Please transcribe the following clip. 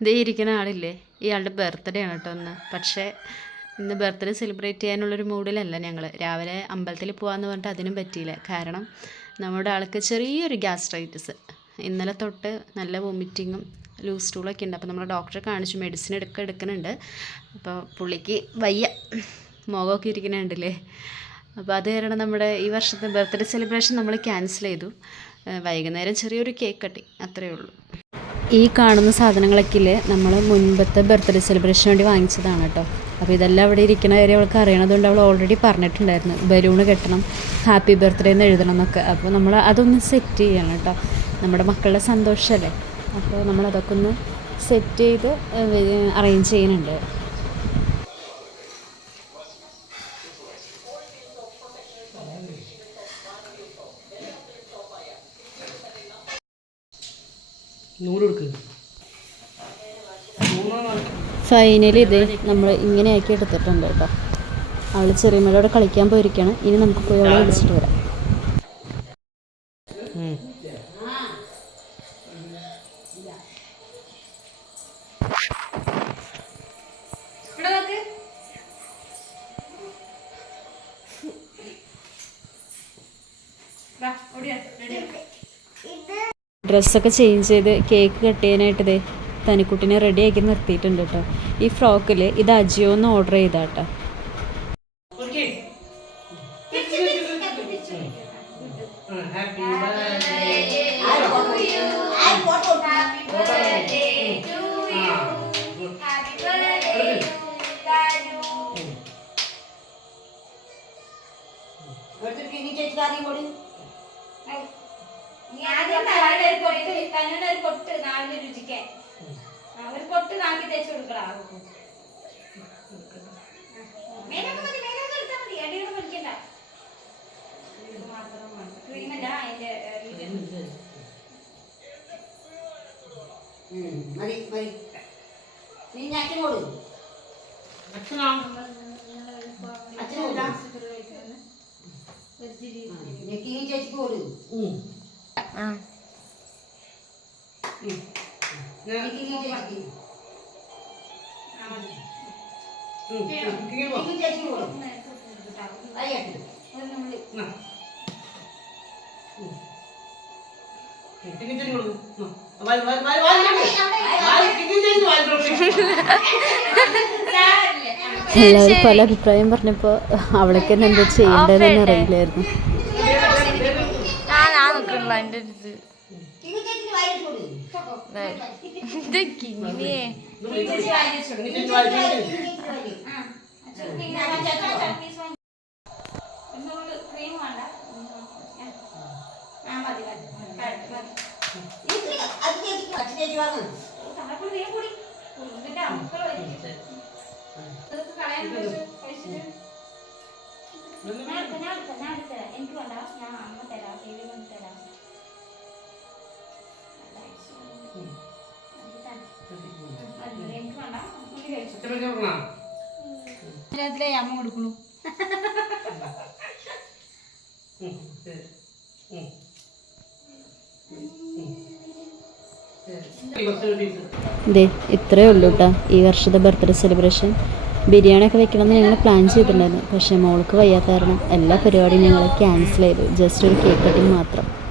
ഇതേ ഇരിക്കുന്ന ആളില്ലേ? ഇയാളുടെ ബർത്ത്ഡേ ആണ് കേട്ടോ ഒന്ന് പക്ഷേ ഇന്ന് ബർത്ത്ഡേ സെലിബ്രേറ്റ് ചെയ്യാനുള്ളൊരു മൂഡിലല്ല ഞങ്ങൾ രാവിലെ അമ്പലത്തിൽ പോകാമെന്ന് പറഞ്ഞിട്ട് അതിനും പറ്റിയില്ല. കാരണം നമ്മുടെ ആൾക്ക് ചെറിയൊരു ഗ്യാസ്ട്രൈറ്റിസ് ഇന്നലെ തൊട്ട് നല്ല വോമിറ്റിങ്ങും ലൂസ് സ്റ്റൂളൊക്കെ ഉണ്ട്. അപ്പോൾ നമ്മൾ ഡോക്ടറെ കാണിച്ചു മെഡിസിൻ എടുക്ക എടുക്കുന്നുണ്ട്. അപ്പോൾ പുള്ളിക്ക് വയ്യ. മുഖമൊക്കെ ഇരിക്കുന്നുണ്ടല്ലേ അപ്പോൾ അത് കാരണം നമ്മുടെ ഈ വർഷത്തെ ബർത്ത്ഡേ സെലിബ്രേഷൻ നമ്മൾ ക്യാൻസൽ ചെയ്തു. വൈകുന്നേരം ചെറിയൊരു കേക്ക് കട്ടി അത്രയേ ഉള്ളൂ. ഈ കാണുന്ന സാധനങ്ങളൊക്കെ നമ്മൾ മുൻപത്തെ ബർത്ത്ഡേ സെലിബ്രേഷന് വേണ്ടി വാങ്ങിച്ചതാണ് കേട്ടോ അപ്പോൾ ഇതെല്ലാം അവിടെ ഇരിക്കുന്ന കാര്യം അവൾക്ക് അറിയണതുകൊണ്ട് അവൾ ഓൾറെഡി പറഞ്ഞിട്ടുണ്ടായിരുന്നു. ബലൂണ് കെട്ടണം ഹാപ്പി ബർത്ത്ഡേ എന്ന് എഴുതണം എന്നൊക്കെ. അപ്പോൾ നമ്മൾ അതൊന്ന് സെറ്റ് ചെയ്യണം കേട്ടോ നമ്മുടെ മക്കളുടെ സന്തോഷമല്ലേ അപ്പോൾ നമ്മൾ അതൊക്കെ ഒന്ന് സെറ്റ് ചെയ്ത് അറേഞ്ച് ചെയ്യുന്നുണ്ട്. ഫൈനലി ഇത് നമ്മൾ ഇങ്ങനെയാക്കി എടുത്തിട്ടുണ്ട് കേട്ടോ. അവൾ ചെറിയമ്മയോട് കളിക്കാൻ പോയിരിക്കുകയാണ് ഇനി നമുക്ക് പോയി അവളെ വിളിച്ചിട്ട് വരാം. ഡ്രസ്സൊക്കെ ചേഞ്ച് ചെയ്ത് കേക്ക് കട്ട് ചെയ്യാനായിട്ട് ഇതേ തനിക്കുട്ടിനെ റെഡി ആക്കി നിർത്തിയിട്ടുണ്ട് കേട്ടോ ഈ ഫ്രോക്കിൽ ഇത് അജിയോന്ന് ഓർഡർ ചെയ്താ കേട്ടോ ഹാപ്പി ഒരു പൊട്ട് നാളിന് രുചിക്കാൻ ഒരു പൊട്ട് നാക്കി തേച്ച് കൊടുക്കടാ. മേലൊക്കെ മതി മേലൊക്കെ എടുത്താൽ മതി. മാത്രം മതി. ക്രീമല്ല അതിന്റെ മതി മതി. നീ അച്ഛനാ ഞെക്കി ചേച്ചിക്ക് കൊടു ഉം. ഞെക്കി ചേച്ചിക്ക് ഒരു കൊടുക്ക്. എല്ലാവരും പല അഭിപ്രായം പറഞ്ഞപ്പോൾ അവളൊക്കെ തന്നെ എന്താ ചെയ്യേണ്ടതെന്ന് അറിയില്ലായിരുന്നു. ഞെക്കി ചേച്ചിക്ക് ഇത്. ഇതൊക്കെ കളയാൻ കഴിച്ചിട്ട് ഞാൻ എടുക്കാം ഞാൻ എടുക്കാം ഞാൻ എടുത്തരാം എനിക്ക് വേണ്ട ഞാൻ അമ്മ തരാം ടി വി കൊണ്ട് തരാം? അമ്മ. കുറച്ച് ഇത്രയേ ഉള്ളൂ കേട്ടോ ഈ വർഷത്തെ ബർത്ത്ഡേ സെലിബ്രേഷൻ ബിരിയാണിയൊക്കെ വെക്കണമെന്ന് ഞങ്ങൾ പ്ലാൻ ചെയ്തിട്ടുണ്ടായിരുന്നു. പക്ഷേ മോൾക്ക് വയ്യാത്ത കാരണം എല്ലാ പരിപാടിയും ഞങ്ങൾ ക്യാൻസൽ ചെയ്തു. ജസ്റ്റ് ഒരു കേക്ക് കട്ടിങ് മാത്രം.